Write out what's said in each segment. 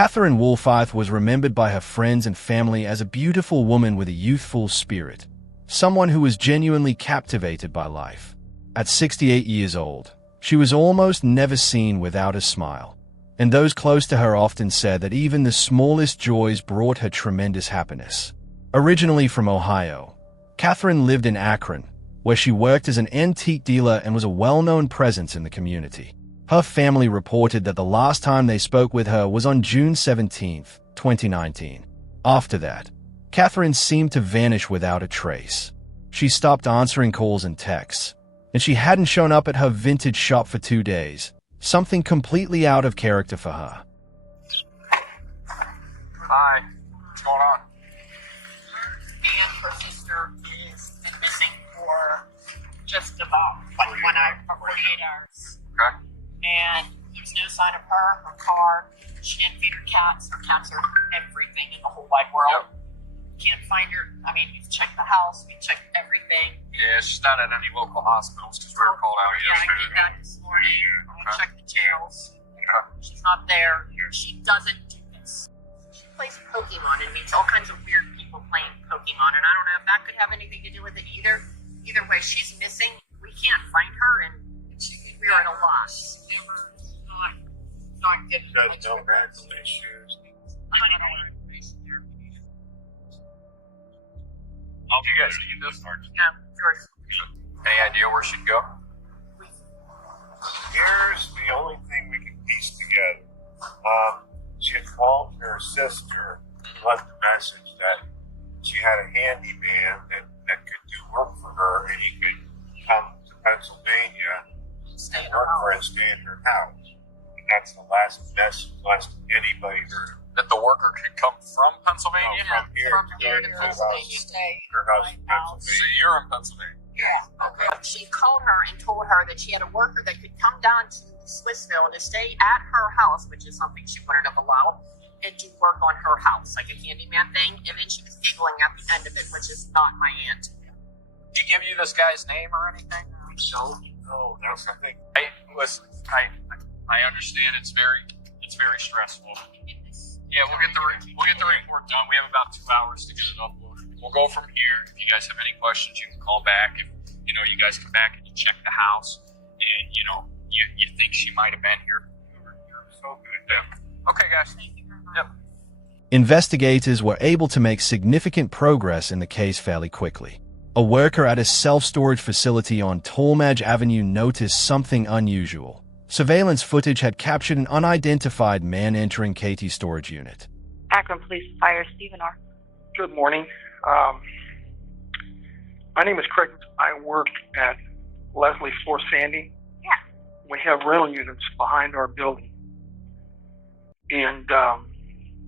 Catherine Wolfith was remembered by her friends and family as a beautiful woman with a youthful spirit, someone who was genuinely captivated by life. At 68 years old, she was almost never seen without a smile, and those close to her often said that even the smallest joys brought her tremendous happiness. Originally from Ohio, Catherine lived in Akron, where she worked as an antique dealer and was a well-known presence in the community. Her family reported that the last time they spoke with her was on June 17, 2019. After that, Catherine seemed to vanish without a trace. She stopped answering calls and texts, and she hadn't shown up at her vintage shop for 2 days, something completely out of character for her. Hi, what's going on? And her sister has been missing for just about 1 hour, 48 hours. Okay. And there's no sign of her car. She didn't feed her cats. Her cats are everything in the whole wide world. Can't find her. I mean, we've checked the house, we've checked everything. Yeah, she's not at any local hospitals because we were called out Yeah, I yesterday. did that this morning. I checked the jails. Okay. She's not there. She doesn't do this. She plays Pokemon and meets all kinds of weird people playing Pokemon, and I don't know if that could have anything to do with it either. Either way, she's missing. We can't find her, and we're at a loss. Not good. Does no meds, no shoes. I don't know what information there. How do you guys need this? No, George. Any idea where she'd go? Here's the only thing we can piece together. She had called her sister, left a message that she had a handyman that could do work for her, and he could come to Pennsylvania Stay and work for her and stay in her house. And that's the last message anybody heard. That the worker could come from Pennsylvania? No, from here From to here go to to her Pennsylvania, house. stay Her house in in my house. So Pennsylvania. you're in Pennsylvania? Yeah. Okay. She called her and told her that she had a worker that could come down to Swissville to stay at her house, which is something she wouldn't have allowed, and do work on her house, like a handyman thing. And then she was giggling at the end of it, which is not my aunt. Did he give you this guy's name or anything? No, that's the thing. I understand it's very stressful. Yeah, we'll get the report done. We have about 2 hours to get it uploaded. We'll go from here. If you guys have any questions, you can call back. If you guys come back and you check the house, and you think she might have been here. You're so good. Yeah. Okay, guys. Yep. Investigators were able to make significant progress in the case fairly quickly. A worker at a self-storage facility on Tolmage Avenue noticed something unusual. Surveillance footage had captured an unidentified man entering Katie's storage unit. Akron Police Fire, Stephen R. Good morning. My name is Craig. I work at Leslie Floor Sandy. Yeah. We have rental units behind our building. And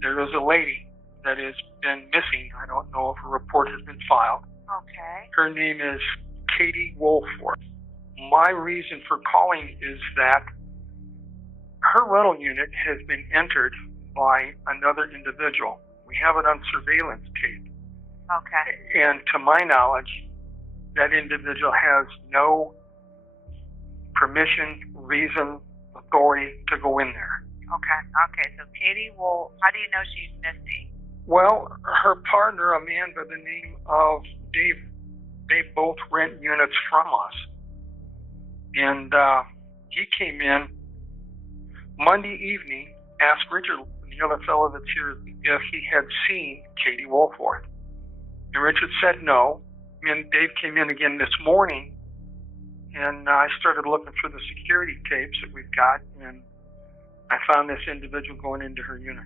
there is a lady that has been missing. I don't know if a report has been filed. Okay. Her name is Katie Wolford. My reason for calling is that her rental unit has been entered by another individual. We have it on surveillance tape. Okay. And to my knowledge, that individual has no permission, reason, authority to go in there. Okay. So Katie how do you know she's missing? Well, her partner, a man by the name of Dave, they both rent units from us. And he came in Monday evening, asked Richard, the other fellow that's here, if he had seen Katie Wolford. And Richard said no. And Dave came in again this morning, and I started looking for the security tapes that we've got, and I found this individual going into her unit.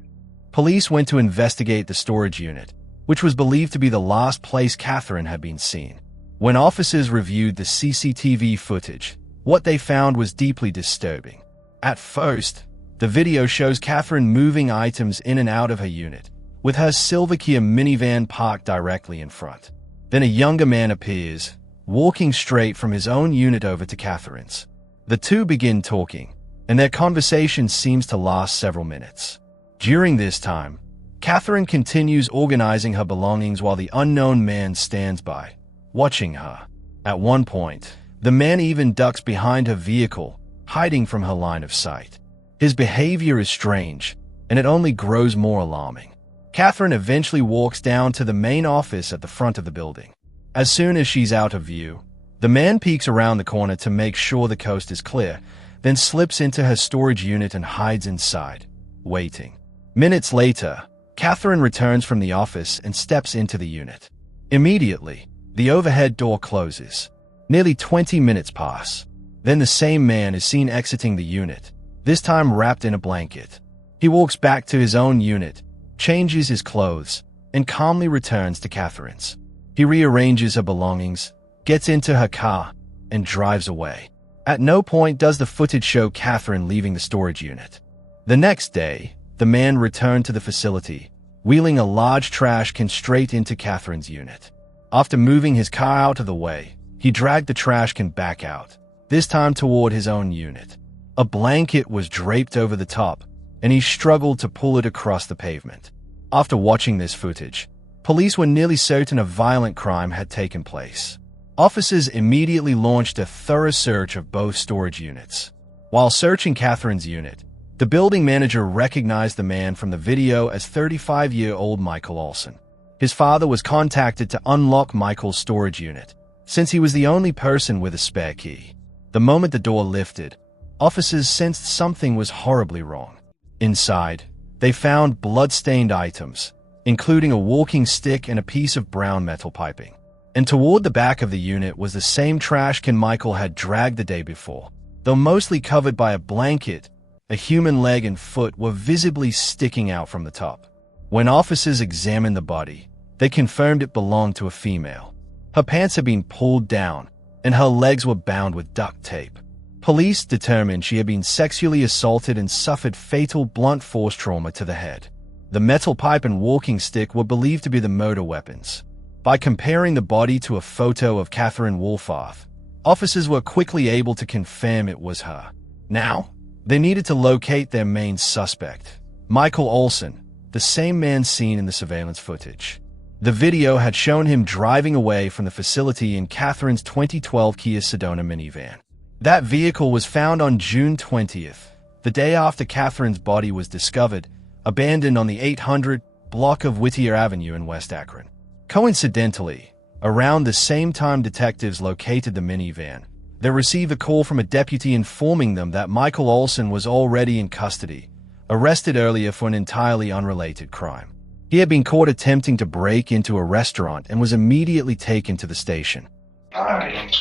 Police went to investigate the storage unit, which was believed to be the last place Catherine had been seen. When officers reviewed the CCTV footage, what they found was deeply disturbing. At first, the video shows Catherine moving items in and out of her unit, with her silver Kia minivan parked directly in front. Then a younger man appears, walking straight from his own unit over to Catherine's. The two begin talking, and their conversation seems to last several minutes. During this time, Catherine continues organizing her belongings while the unknown man stands by, watching her. At one point, the man even ducks behind her vehicle, hiding from her line of sight. His behavior is strange, and it only grows more alarming. Catherine eventually walks down to the main office at the front of the building. As soon as she's out of view, the man peeks around the corner to make sure the coast is clear, then slips into her storage unit and hides inside, waiting. Minutes later, Catherine returns from the office and steps into the unit. Immediately, the overhead door closes. Nearly 20 minutes pass. Then the same man is seen exiting the unit, this time wrapped in a blanket. He walks back to his own unit, changes his clothes, and calmly returns to Catherine's. He rearranges her belongings, gets into her car, and drives away. At no point does the footage show Catherine leaving the storage unit. The next day, the man returned to the facility, wheeling a large trash can straight into Catherine's unit. After moving his car out of the way, he dragged the trash can back out, this time toward his own unit. A blanket was draped over the top, and he struggled to pull it across the pavement. After watching this footage, police were nearly certain a violent crime had taken place. Officers immediately launched a thorough search of both storage units. While searching Catherine's unit, the building manager recognized the man from the video as 35-year-old Michael Olson. His father was contacted to unlock Michael's storage unit, since he was the only person with a spare key. The moment the door lifted, officers sensed something was horribly wrong. Inside, they found blood-stained items, including a walking stick and a piece of brown metal piping. And toward the back of the unit was the same trash can Michael had dragged the day before. Though mostly covered by a blanket, a human leg and foot were visibly sticking out from the top. When officers examined the body, they confirmed it belonged to a female. Her pants had been pulled down, and her legs were bound with duct tape. Police determined she had been sexually assaulted and suffered fatal blunt force trauma to the head. The metal pipe and walking stick were believed to be the murder weapons. By comparing the body to a photo of Catherine Wolfarth, officers were quickly able to confirm it was her. Now, they needed to locate their main suspect, Michael Olson, the same man seen in the surveillance footage. The video had shown him driving away from the facility in Catherine's 2012 Kia Sedona minivan. That vehicle was found on June 20th, the day after Catherine's body was discovered, abandoned on the 800 block of Whittier Avenue in West Akron. Coincidentally, around the same time detectives located the minivan, they received a call from a deputy informing them that Michael Olson was already in custody, arrested earlier for an entirely unrelated crime. He had been caught attempting to break into a restaurant and was immediately taken to the station. All right.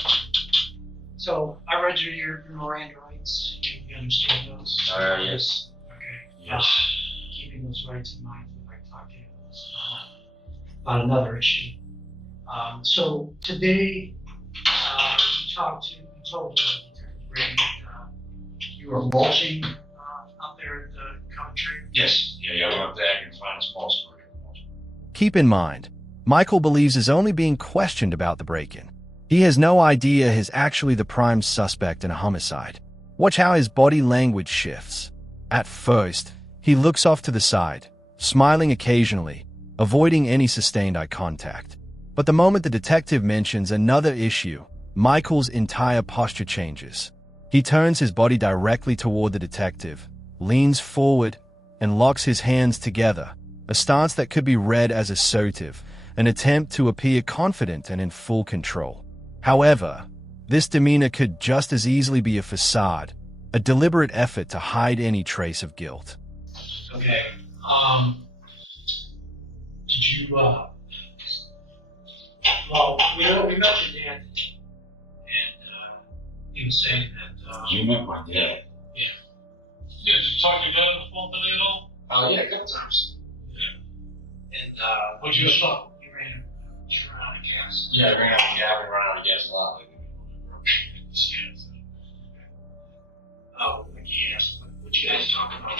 So I read your Miranda rights. You understand those? Yes. Okay. Yes. Keeping those rights in mind when I talk to you about another issue. So today, you told Detective Ray that you were mulching up there at the Coventry? Yes. Yeah, I went up there and found a small story. Keep in mind, Michael believes is only being questioned about the break-in. He has no idea he's actually the prime suspect in a homicide. Watch how his body language shifts. At first, he looks off to the side, smiling occasionally, avoiding any sustained eye contact. But the moment the detective mentions another issue, Michael's entire posture changes. He turns his body directly toward the detective, leans forward, and locks his hands together, a stance that could be read as assertive, an attempt to appear confident and in full control. However, this demeanor could just as easily be a facade, a deliberate effort to hide any trace of guilt. Okay. Did you, well, we met your dad, and he was saying that, You met my dad? Yeah. Yeah, did you talk to your dad on the phone today at all? Oh, yeah, a couple times. Yeah. And, what'd you stop? You ran out of gas? Yeah, I ran out of gas a lot. Oh, yes. What you guys talking about?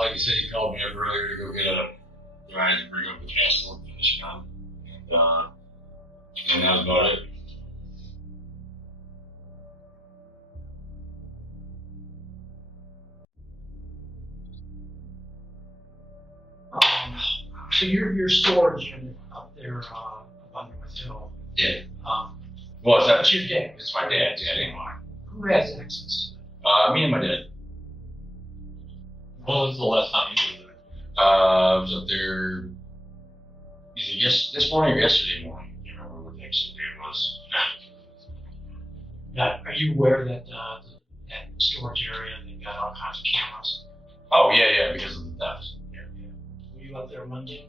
Like you said, he called me up earlier to go get a ride to bring up the gas for finish gun. And that was about it. So your storage unit up there up on North Hill. Yeah. Well, that's your dad. It's my dad's, yeah, it ain't mine. Who has access? Me and my dad. When was the last time you were there? I was up there either this morning or yesterday morning. I can't remember what the actual day it was. Now, are you aware that that storage area, they've got all kinds of cameras? Oh, yeah, because of the theft. Yeah. Were you up there Monday?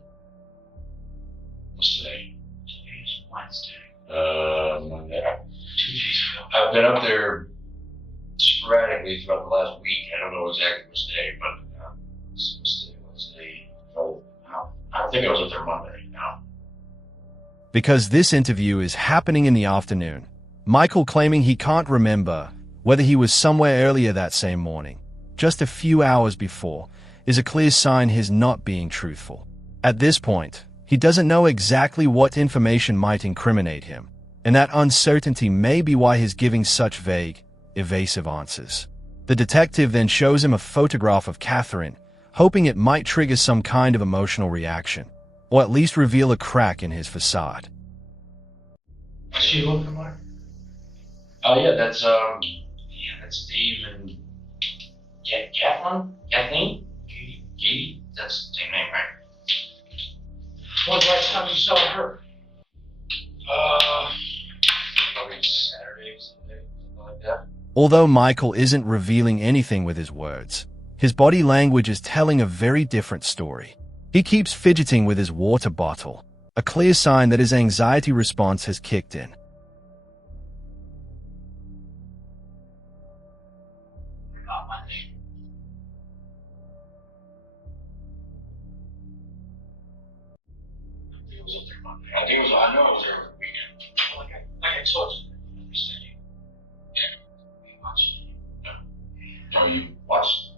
What's today? Today's Wednesday. Monday. 2 days ago. I've been up there sporadically throughout the last week. I don't know exactly which day, but Wednesday. Oh, I think I was up there Monday now. Because this interview is happening in the afternoon, Michael claiming he can't remember whether he was somewhere earlier that same morning, just a few hours before, is a clear sign he's not being truthful. At this point, he doesn't know exactly what information might incriminate him, and that uncertainty may be why he's giving such vague, evasive answers. The detective then shows him a photograph of Catherine, hoping it might trigger some kind of emotional reaction, or at least reveal a crack in his facade. Does she look familiar? Oh yeah, that's Steve and Kathleen? Katie? That's the same name, right? When's the last time you saw her? Probably Saturday, Sunday, something like that. Although Michael isn't revealing anything with his words, his body language is telling a very different story. He keeps fidgeting with his water bottle, a clear sign that his anxiety response has kicked in. I know it was there over the weekend. Like I told you, understanding. Yeah. Oh, you watched?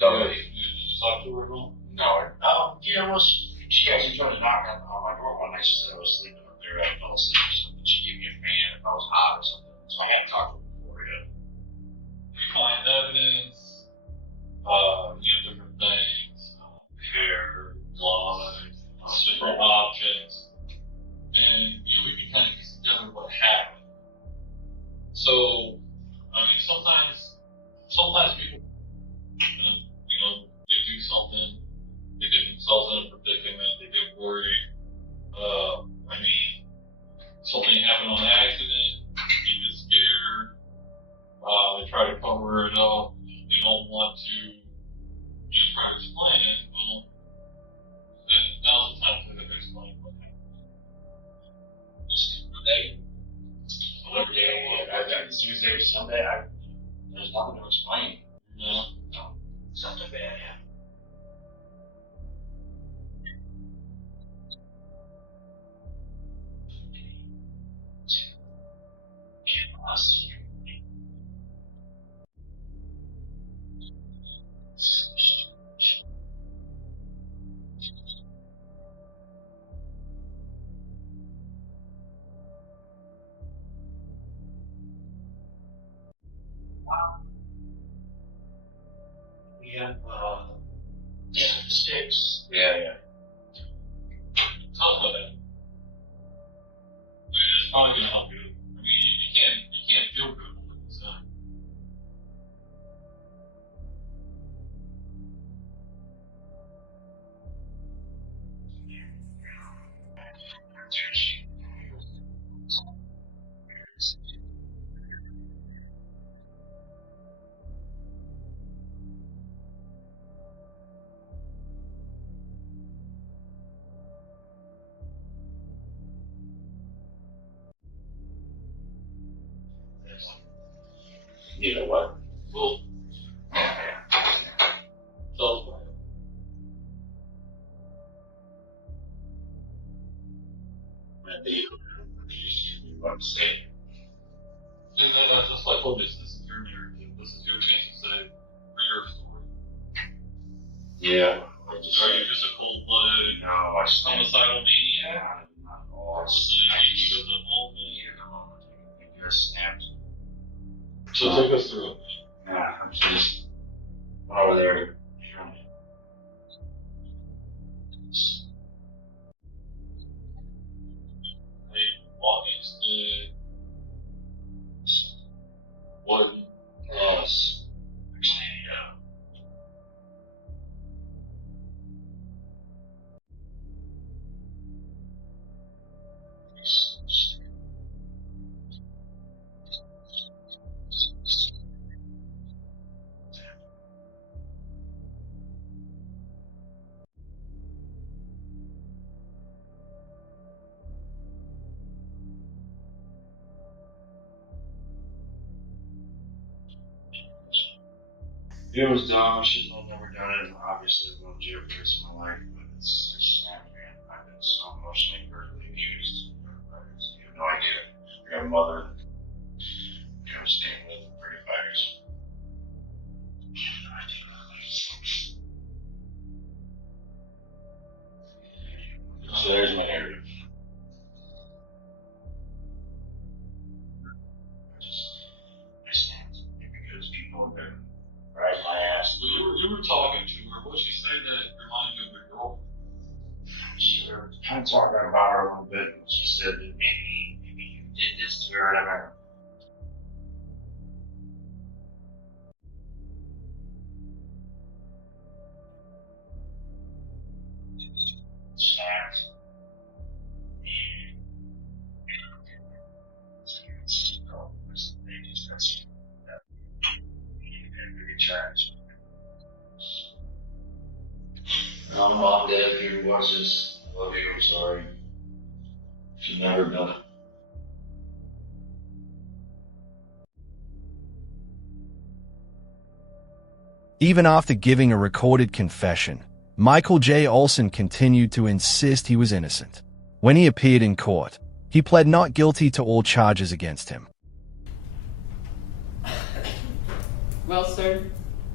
No, did you talk to her at all? No. Yeah, well, she actually tried to knock on my door one night. She said I was sleeping up there. I fell asleep or something. She gave me a fan if I was hot or something. So I haven't talked to her before yet. You find evidence, different things, hair, blood, different objects. And we can kind of piece together what happened. So, sometimes people, they do something, they get themselves in a predicament, they get worried. Something happened on accident, they get scared, they try to cover it up, they don't want to try to explain it. Well, then now's the time for them to explain what happened. Tuesday, Sunday, there's nothing to explain. No. Something bad, yeah. We have sticks. Yeah. Tell them that. It's probably gonna help you. You can't feel good with this. You know what? Well, so What I'm saying. that's just like, this is your narrative. This is your chance to say for your story. Yeah. Are you just a cold-blooded, No, I stand. homicidal maniac? Not at all. Listening to the heat of the moment? You just snapped. So take us through it. Yeah, I'm just over there. Walking stick. Wooden cross. It was dumb. I should have never done it. Obviously, it will jeopardize my life, but it's sad, man. I've been so emotionally, verbally abused. You have no idea. I got a mother, staying with 35 years old. So there's my narrative. I stand because people have been right my ass. So you were talking to her. Was she saying that it reminded you of your girl? Sure. Kind of talking about her a little bit. She said that maybe you did this to her, and I remember. Snacks. Mom, Dad, if you watch this, I love you, I'm sorry. Should never have done it. Even after giving a recorded confession, Michael J. Olson continued to insist he was innocent. When he appeared in court, he pled not guilty to all charges against him. Well, sir,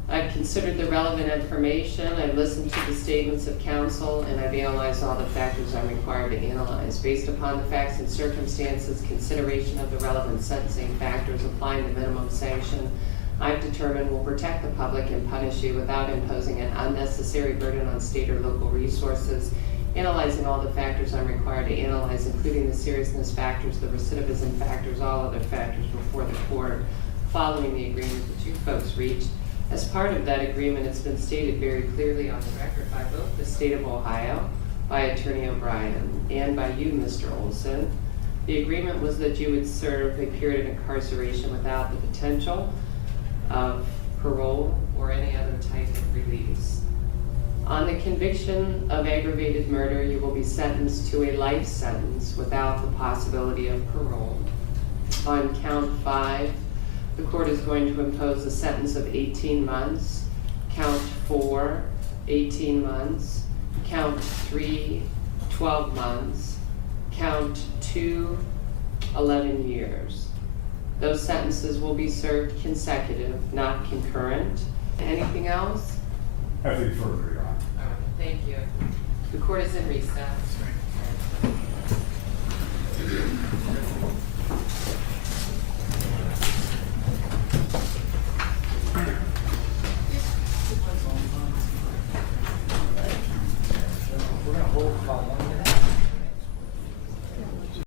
I've considered the relevant information, I've listened to the statements of counsel, and I've analyzed all the factors I'm required to analyze. Based upon the facts and circumstances, consideration of the relevant sentencing factors applying the minimum sanction I've determined will protect the public and punish you without imposing an unnecessary burden on state or local resources, analyzing all the factors I'm required to analyze, including the seriousness factors, the recidivism factors, all other factors before the court, following the agreement the two folks reached. As part of that agreement, it's been stated very clearly on the record by both the state of Ohio, by Attorney O'Brien, and by you, Mr. Olson. The agreement was that you would serve a period of incarceration without the potential of parole or any other type of release. On the conviction of aggravated murder, you will be sentenced to a life sentence without the possibility of parole. On count 5, the court is going to impose a sentence of 18 months. Count 4, 18 months. Count 3, 12 months. Count 2, 11 years. Those sentences will be served consecutive, not concurrent. Anything else? Nothing further, Your Honor. All right, thank you. The court is in recess.